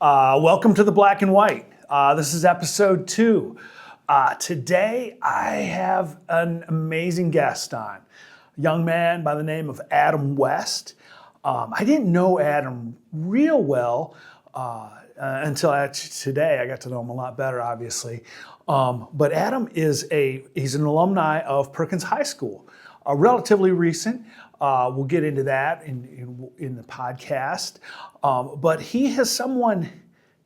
Welcome to the Black and White. This is episode 2. Today I have an amazing guest on, a young man by the name of Adam West. I didn't know Adam real well until today. I got to know him a lot better, obviously. But Adam he's an alumni of Perkins High School, relatively recent. We'll get into that in the podcast. But he has someone.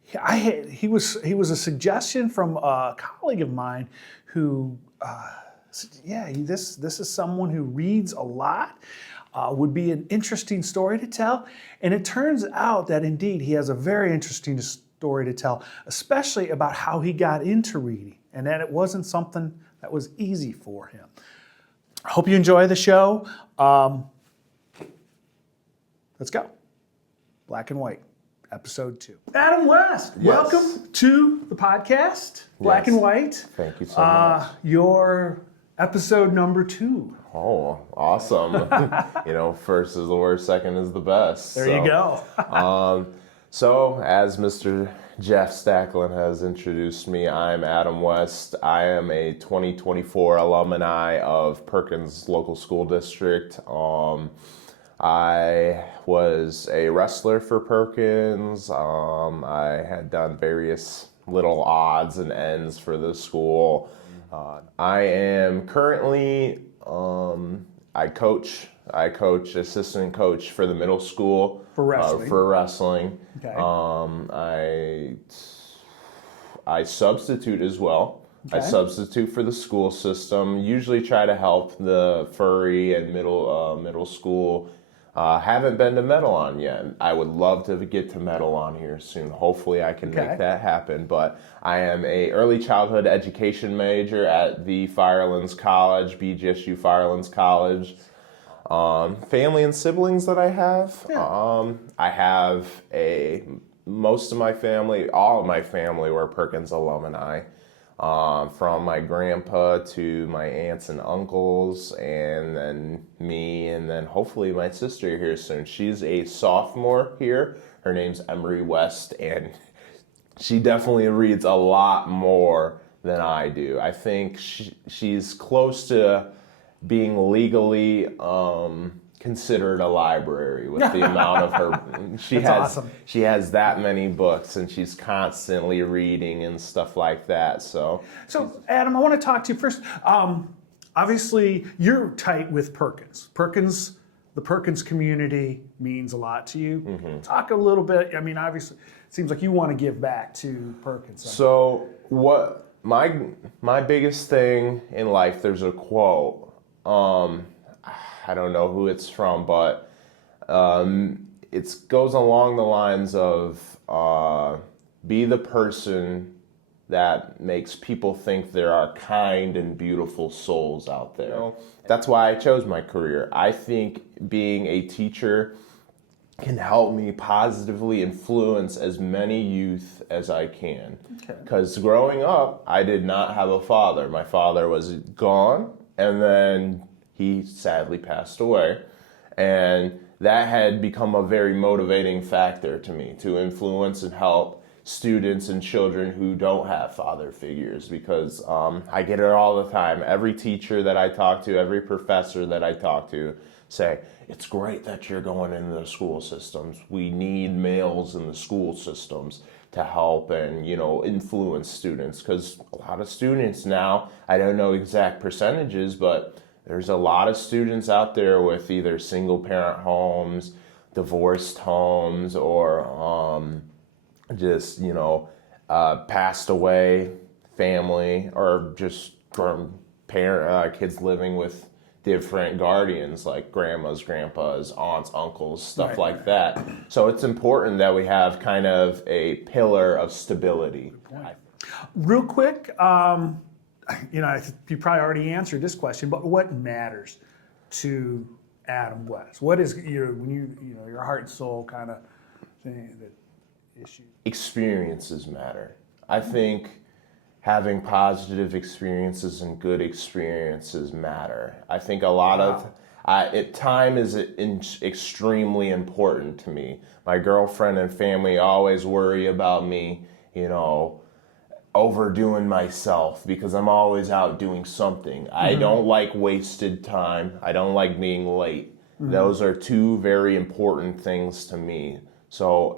He was a suggestion from a colleague of mine who said, "Yeah, this is someone who reads a lot. Would be an interesting story to tell." And it turns out that indeed he has a very interesting story to tell, especially about how he got into reading, and that it wasn't something that was easy for him. I hope you enjoy the show. Let's go. Black and White, episode 2. Adam West, Yes. Welcome to the podcast, Black and White. Thank you so much. Your episode number 2. Oh, awesome. First is the worst, second is the best. There you go. So, as Mr. Jeff Stacklin has introduced me, I'm Adam West. I am a 2024 alumni of Perkins Local School District. I was a wrestler for Perkins. I had done various little odds and ends for the school. I am currently, I coach assistant coach for the middle school. For wrestling. Okay. I substitute as well. Okay. I substitute for the school system. Usually try to help the furry and middle school. Haven't been to Medalon yet. I would love to get to Medalon here soon. Hopefully I can make that happen. But I am a early childhood education major at the Firelands College, BGSU Firelands College. Family and siblings that I have. Yeah. I have most of my family, all of my family were Perkins alumni. From my grandpa to my aunts and uncles, and then me, and then hopefully my sister here soon. She's a sophomore here. Her name's Emery West, and she definitely reads a lot more than I do. I think she's close to being legally considered a library with the amount of her. Awesome. She has that many books, and she's constantly reading and stuff like that. So Adam, I want to talk to you first. Obviously, you're tight with Perkins. The Perkins community means a lot to you. Mm-hmm. Talk a little bit. I mean, obviously, it seems like you want to give back to Perkins. So what my biggest thing in life? There's a quote. I don't know who it's from, but it goes along the lines of be the person that makes people think there are kind and beautiful souls out there. That's why I chose my career. I think being a teacher can help me positively influence as many youth as I can. Because growing up, I did not have a father. My father was gone, and then he sadly passed away, and that had become a very motivating factor to me to influence and help students and children who don't have father figures, because I get it all the time. Every teacher that I talk to, every professor that I talk to say, it's great that you're going into the school systems. We need males in the school systems to help and, influence students, because a lot of students now, I don't know exact percentages, but there's a lot of students out there with either single parent homes, divorced homes, or just, passed away family, or just from kids living with different guardians like grandmas, grandpas, aunts, uncles, stuff like that. So it's important that we have kind of a pillar of stability. Real quick, you probably already answered this question, but what matters to Adam West? What is your heart and soul kind of thing, the issue? Experiences matter. I think having positive experiences and good experiences matter. I think a lot of Time is extremely important to me. My girlfriend and family always worry about me, overdoing myself because I'm always out doing something. I don't like wasted time. I don't like being late. Those are two very important things to me. So,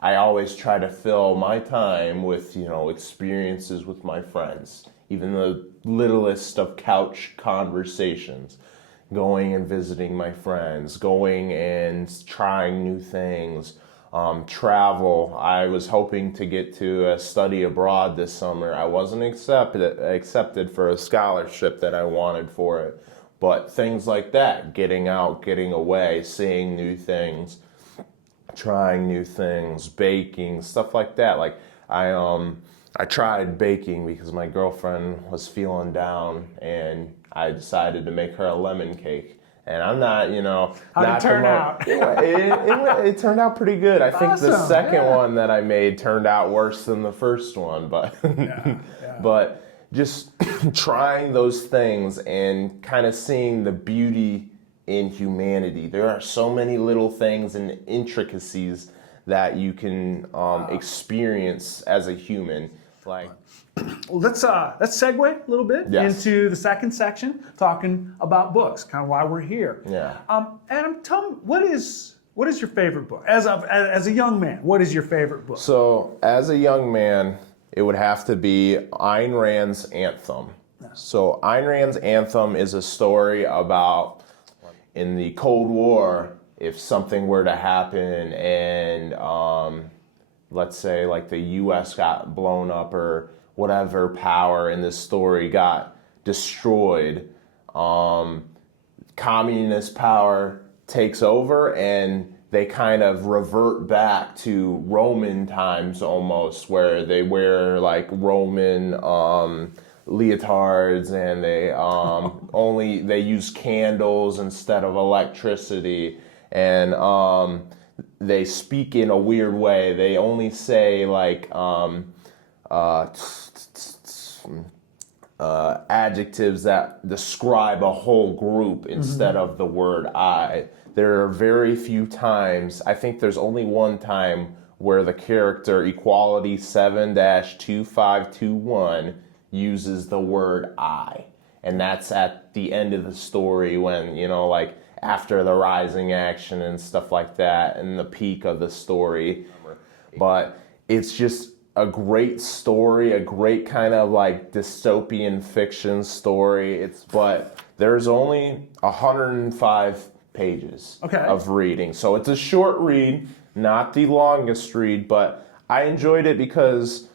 I always try to fill my time with, experiences with my friends, even the littlest of couch conversations, going and visiting my friends, going and trying new things. Travel. I was hoping to get to study abroad this summer. I wasn't accepted for a scholarship that I wanted for it. But things like that, getting out, getting away, seeing new things, trying new things, baking, stuff like that. Like I tried baking because my girlfriend was feeling down and I decided to make her a lemon cake. And I'm not, How'd it turn out? It turned out pretty good. I think the Awesome, second one that I made turned out worse than the first one, but but just trying those things and kind of seeing the beauty in humanity. There are so many little things and intricacies that you can experience as a human. Well, let's segue a little bit into the second section, talking about books, kind of why we're here. Yeah. Adam, tell me, what is your favorite book? As a young man, what is your favorite book? So, as a young man, it would have to be Ayn Rand's Anthem. So, Ayn Rand's Anthem is a story about in the Cold War, if something were to happen and let's say like the U.S. got blown up or whatever power in this story got destroyed, communist power takes over and they kind of revert back to Roman times almost, where they wear like Roman leotards and they use candles instead of electricity, and they speak in a weird way. They only say like adjectives that describe a whole group instead of the word I. There are very few times, I think there's only one time where the character Equality 7-2521 uses the word I. And that's at the end of the story when, like after the rising action and stuff like that and the peak of the story. But it's just a great story, a great kind of like dystopian fiction story. But there's only 105 pages of reading. So it's a short read, not the longest read, but I enjoyed it because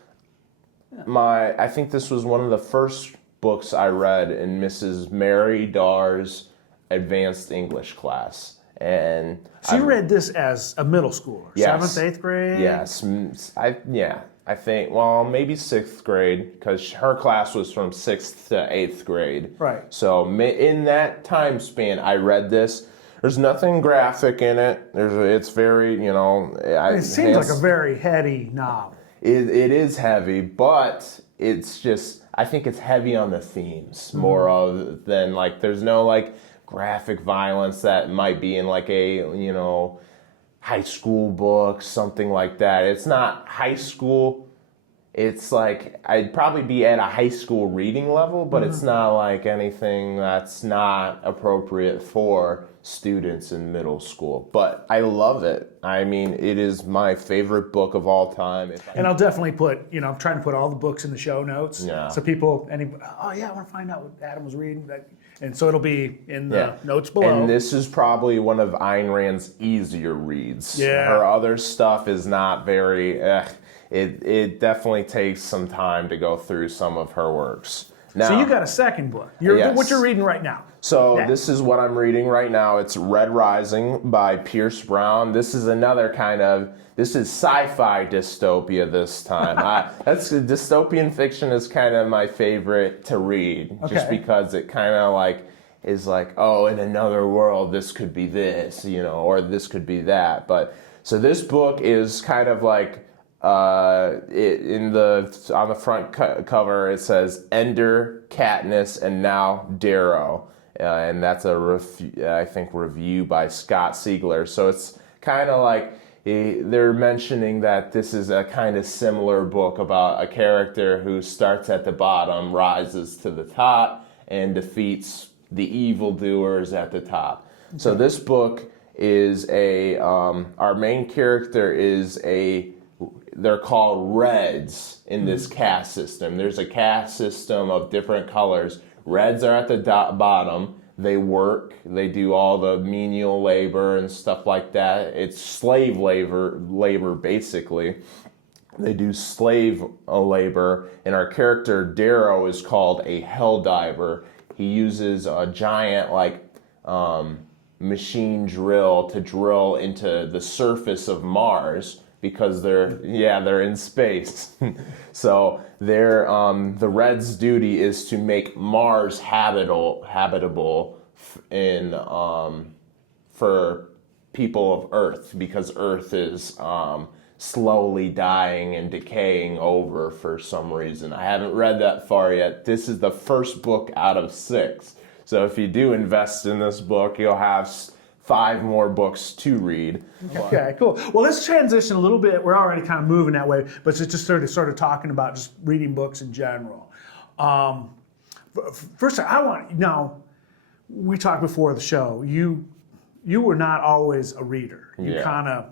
I think this was one of the first books I read in Mrs. Mary Darr's advanced English class. And so you read this as a middle schooler, yes, 7th, 8th grade? Yes. I think, maybe 6th grade, because her class was from 6th to 8th grade. Right. So in that time span, I read this. There's nothing graphic in it. It's very, it seems like a very heady novel. It is heavy, but it's just, I think it's heavy on the themes more of than like, there's no like graphic violence that might be in like a, high school book, something like that. It's not high school. It's like, I'd probably be at a high school reading level, but it's not like anything that's not appropriate for students in middle school. But I love it. I mean, it is my favorite book of all time. And I'll definitely put, I'm trying to put all the books in the show notes. Yeah. So people, I want to find out what Adam was reading. And so it'll be in the notes below. And this is probably one of Ayn Rand's easier reads. Yeah. Her other stuff is not very, it definitely takes some time to go through some of her works. Now, so you got a second book. What you're reading right now. So this is what I'm reading right now. It's Red Rising by Pierce Brown. This is another this is sci-fi dystopia this time. Dystopian fiction is kind of my favorite to read, just because it kind of like is like, oh, in another world, this could be this, or this could be that. But so this book is kind of like, on the front cover it says Ender, Katniss, and now Darrow. and that's I think review by Scott Siegler. So it's kind of like they're mentioning that this is a kind of similar book about a character who starts at the bottom, rises to the top, and defeats the evildoers at the top. Okay. So this book is our main character is they're called Reds in this caste system. There's a caste system of different colors. Reds are at the bottom. They work, they do all the menial labor and stuff like that. It's slave labor basically. They do slave labor, and our character Darrow is called a hell diver. He uses a giant machine drill to drill into the surface of Mars because they're in space. So the Reds' duty is to make Mars habitable for people of Earth, because Earth is slowly dying and decaying over for some reason. I haven't read that far yet. This is the first book out of 6. So if you do invest in this book, you'll have 5 more books to read. Okay, cool. Well, let's transition a little bit. We're already kind of moving that way, but just sort of talking about just reading books in general. First, we talked before the show. You were not always a reader. You kind of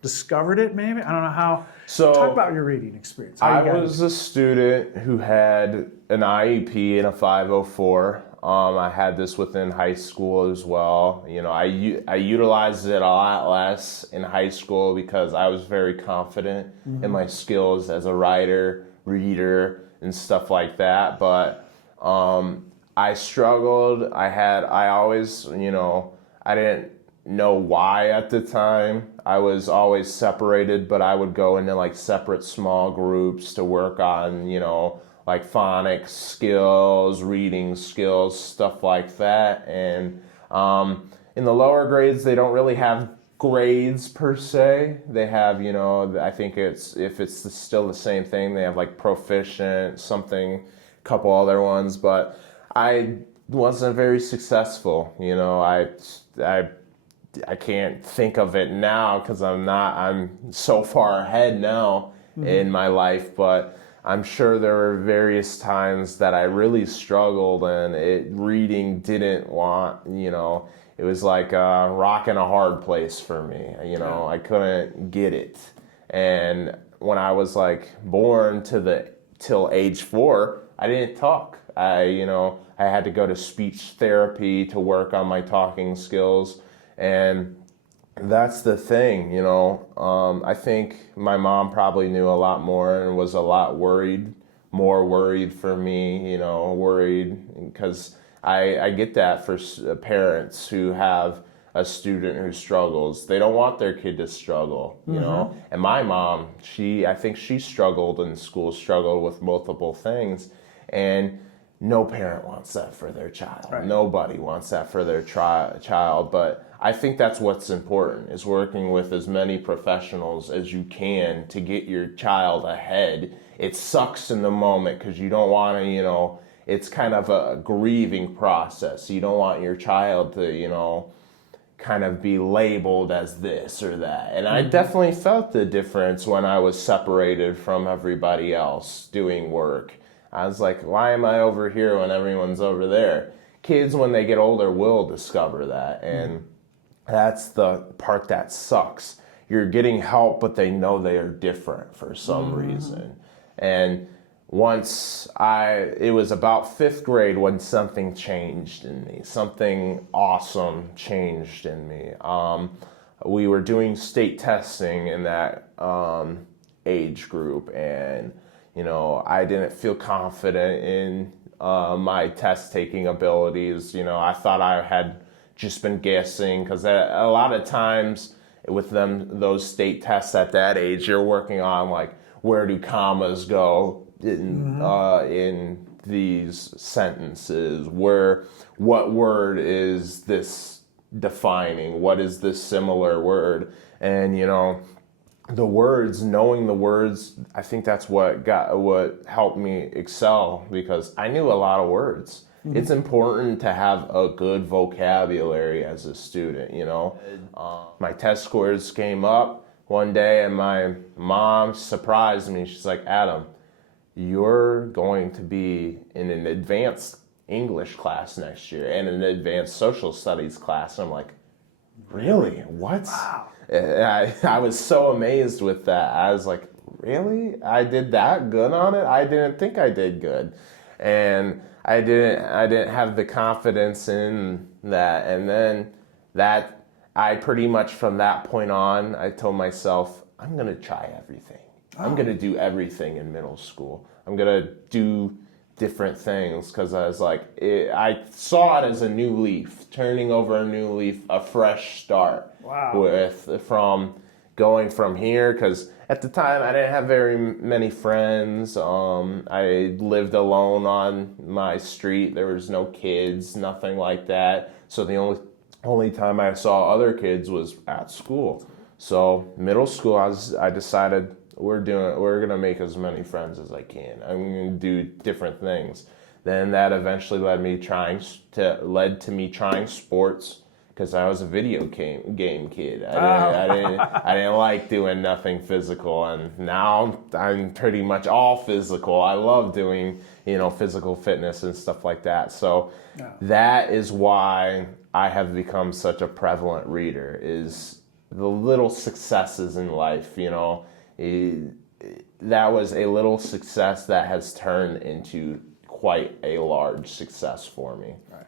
discovered it, maybe? I don't know how. So talk about your reading experience. I was a student who had an IEP and a 504. I had this within high school as well. I utilized it a lot less in high school because I was very confident in my skills as a writer, reader, and stuff like that. But I struggled. I always, I didn't know why at the time. I was always separated, but I would go into separate small groups to work on, phonics skills, reading skills, stuff like that. And in the lower grades, they don't really have grades per se. They have, I think if it's still the same thing, they have proficient, something, a couple other ones. But I wasn't very successful. I can't think of it now because I'm so far ahead now in my life, but I'm sure there were various times that I really struggled, and reading didn't want, it was like a rock in a hard place for me. I couldn't get it. And when I was born till age 4, I didn't talk. I had to go to speech therapy to work on my talking skills. And that's the thing, I think my mom probably knew a lot more and was a lot more worried for me, worried because I get that for parents who have a student who struggles. They don't want their kid to struggle, you know. And my mom, I think she struggled in school, struggled with multiple things. And no parent wants that for their child. Right. Nobody wants that for their child. But I think that's what's important, is working with as many professionals as you can to get your child ahead. It sucks in the moment because you don't want to, it's kind of a grieving process. You don't want your child to, kind of be labeled as this or that. And I definitely felt the difference when I was separated from everybody else doing work. I was like, why am I over here when everyone's over there? Kids, when they get older, will discover that. And that's the part that sucks. You're getting help, but they know they are different for some reason. And it was about 5th grade when something changed in me. Something awesome changed in me. We were doing state testing in that age group, and I didn't feel confident in my test-taking abilities. I thought I had just been guessing, because a lot of times with those state tests at that age, you're working on where do commas go in these sentences? What word is this defining? What is this similar word? And knowing the words, I think that's what helped me excel, because I knew a lot of words. It's important to have a good vocabulary as a student, you know. My test scores came up one day and my mom surprised me. She's like, Adam, you're going to be in an advanced English class next year and an advanced social studies class. And I'm like, really? What? Wow. I was so amazed with that. I was like, really? I did that good on it? I didn't think I did good. And I didn't have the confidence in that. And then I pretty much from that point on, I told myself, I'm going to try everything. I'm going to do everything in middle school. I'm going to do different things because I was like, I saw it as a new leaf, turning over a new leaf, a fresh start. Wow. From going from here, because at the time I didn't have very many friends. I lived alone on my street. There was no kids, nothing like that. So the only time I saw other kids was at school. So middle school, I decided we're gonna make as many friends as I can. I'm gonna do different things. Then that eventually led to me trying sports because I was a video game kid. I didn't like doing nothing physical, and now I'm pretty much all physical. I love doing physical fitness and stuff like that. So that is why I have become such a prevalent reader. Is the little successes in life, that was a little success that has turned into quite a large success for me. Right.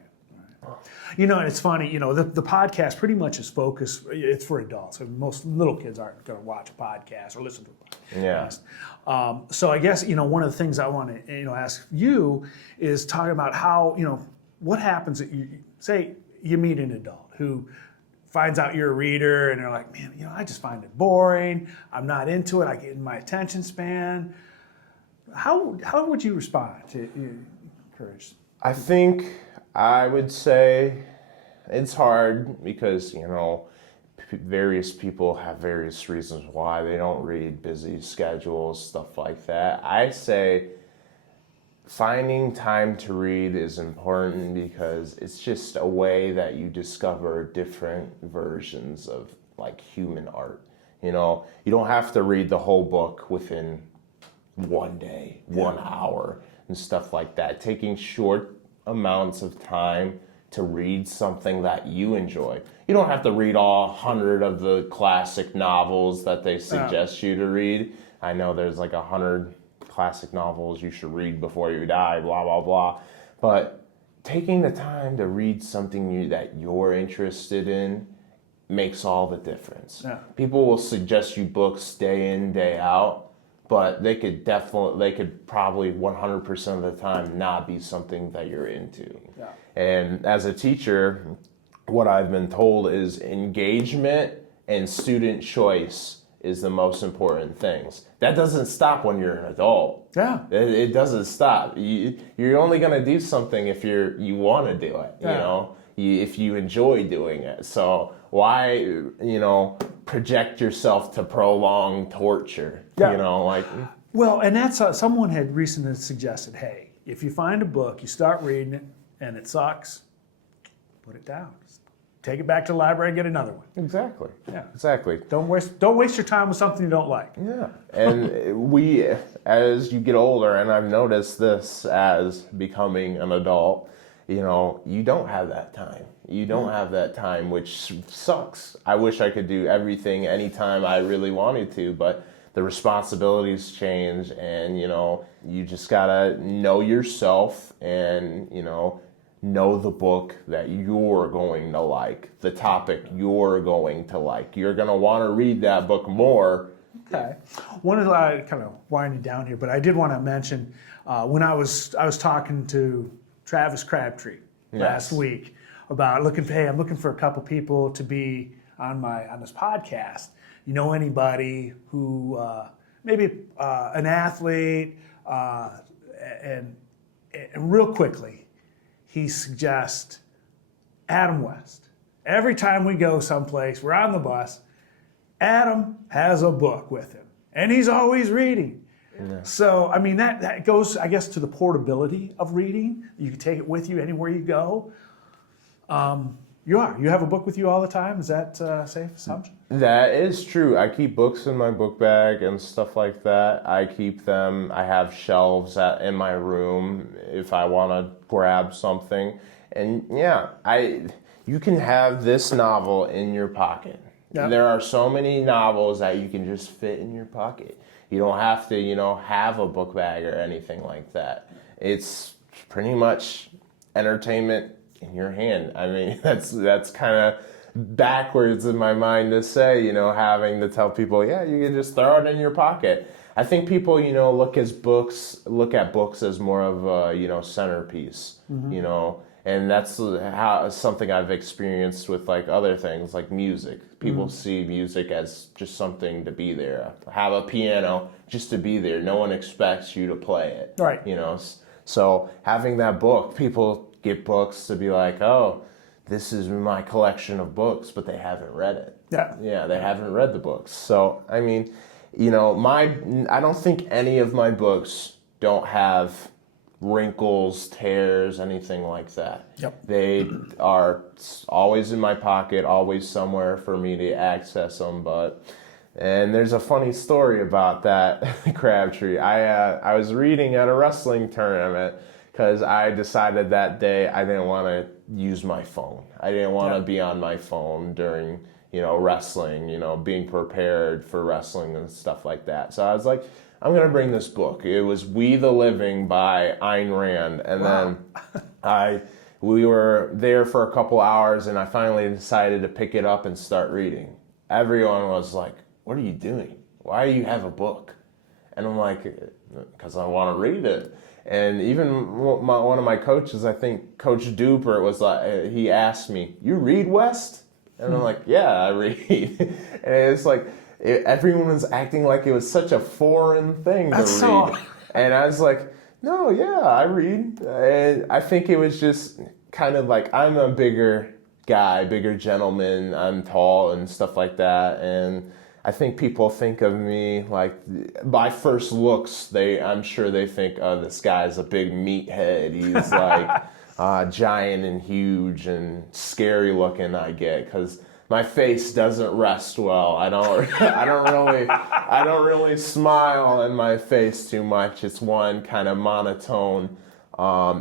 And it's funny, the podcast pretty much is focused, it's for adults. And most little kids aren't going to watch a podcast or listen to a podcast. Yeah. So I guess, one of the things I want to, ask you is talking about how, what happens that say you meet an adult who finds out you're a reader and they're like, man, I just find it boring. I'm not into it. I get in my attention span. How would you respond to encourage? I think I would say it's hard because, various people have various reasons why they don't read, busy schedules, stuff like that. I say finding time to read is important because it's just a way that you discover different versions of like human art. You don't have to read the whole book within one day, 1 hour and stuff like that. Taking short amounts of time to read something that you enjoy. You don't have to read all 100 of the classic novels that they suggest you to read. I know there's like 100 classic novels you should read before you die, blah, blah, blah. But taking the time to read something that you're interested in makes all the difference. Yeah. People will suggest you books day in, day out, but they could probably 100% of the time not be something that you're into. Yeah. And as a teacher, what I've been told is engagement and student choice is the most important things. That doesn't stop when you're an adult. Yeah. It doesn't stop. You're only going to do something if you want to do it, if you enjoy doing it. So why, project yourself to prolonged torture, Well, and that's someone had recently suggested, hey, if you find a book, you start reading it and it sucks, put it down. Take it back to the library and get another one. Exactly. Yeah. Exactly. Don't waste your time with something you don't like. Yeah. And as you get older, and I've noticed this as becoming an adult, you don't have that time. You don't have that time, which sucks. I wish I could do everything anytime I really wanted to, but the responsibilities change, and you just gotta know yourself and know the book that you're going to like, the topic you're going to like. You're going to want to read that book more. Okay. One of the, kind of winding down here, but I did want to mention when I was talking to Travis Crabtree last week about I'm looking for a couple people to be on this podcast. Anybody who maybe an athlete, and real quickly, he suggests Adam West. Every time we go someplace, we're on the bus, Adam has a book with him, and he's always reading. So, I mean, that goes, I guess, to the portability of reading. You can take it with you anywhere you go. You have a book with you all the time? Is that a safe assumption? That is true. I keep books in my book bag and stuff like that. I keep them. I have shelves in my room if I want to grab something. And yeah, you can have this novel in your pocket. Yeah. There are so many novels that you can just fit in your pocket. You don't have to, have a book bag or anything like that. It's pretty much entertainment in your hand. I mean, that's kind of backwards in my mind to say, having to tell people, yeah, you can just throw it in your pocket. I think people, look at books as more of a, centerpiece, and that's something I've experienced with like other things like music. People see music as just something to be there. Have a piano just to be there. No one expects you to play it. Right. So having that book, people get books to be like, oh, this is my collection of books, but they haven't read it. Yeah. Yeah, they haven't read the books. So, I mean, I don't think any of my books don't have wrinkles, tears, anything like that. Yep. They are always in my pocket, always somewhere for me to access them. And there's a funny story about that, Crabtree. I was reading at a wrestling tournament because I decided that day I didn't want to use my phone. I didn't want to be on my phone during, wrestling, being prepared for wrestling and stuff like that. So I was like, I'm going to bring this book. It was We the Living by Ayn Rand. And then we were there for a couple hours and I finally decided to pick it up and start reading. Everyone was like, what are you doing? Why do you have a book? And I'm like, because I want to read it. And even one of my coaches, I think Coach Duper, was like, he asked me, you read, West? And I'm like, yeah, I read. And it's like, everyone was acting like it was such a foreign thing to read. And I was like, no, yeah, I read. And I think it was just kind of like, I'm a bigger guy, bigger gentleman, I'm tall and stuff like that. And I think people think of me like, by first looks, I'm sure they think, oh, this guy's a big meathead. He's like giant and huge and scary looking, I get, because my face doesn't rest well. I don't really smile in my face too much. It's one kind of monotone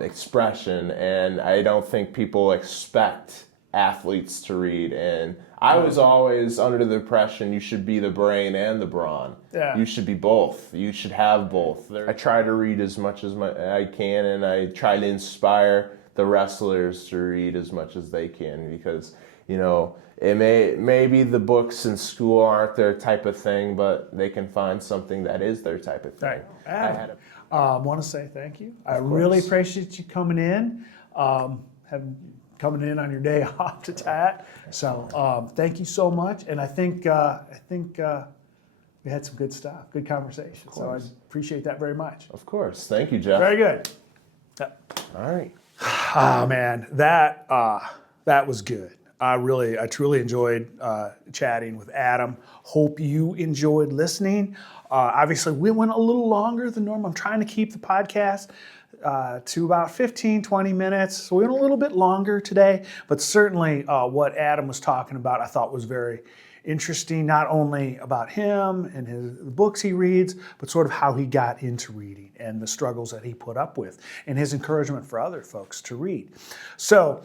expression, and I don't think people expect athletes to read. And I was always under the impression you should be the brain and the brawn. Yeah. You should be both. You should have both. I try to read as much as I can, and I try to inspire the wrestlers to read as much as they can, because it maybe the books in school aren't their type of thing, but they can find something that is their type of thing. Right. I want to say thank you. I really appreciate you coming in, coming in on your day off to chat. So thank you so much. And I think we had some good stuff, good conversation. So I appreciate that very much. Of course. Thank you, Jeff. Very good. All right. Oh man, that was good. I truly enjoyed chatting with Adam. Hope you enjoyed listening. Obviously, we went a little longer than normal. I'm trying to keep the podcast to about 15, 20 minutes. So we went a little bit longer today, but certainly what Adam was talking about I thought was very interesting, not only about him and the books he reads, but sort of how he got into reading and the struggles that he put up with and his encouragement for other folks to read. So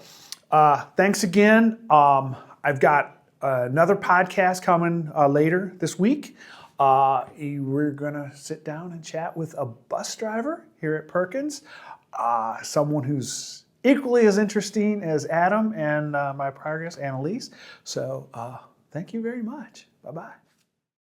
thanks again. I've got another podcast coming later this week. We're going to sit down and chat with a bus driver here at Perkins, someone who's equally as interesting as Adam and my prior guest, Annalise. So thank you very much. Bye-bye.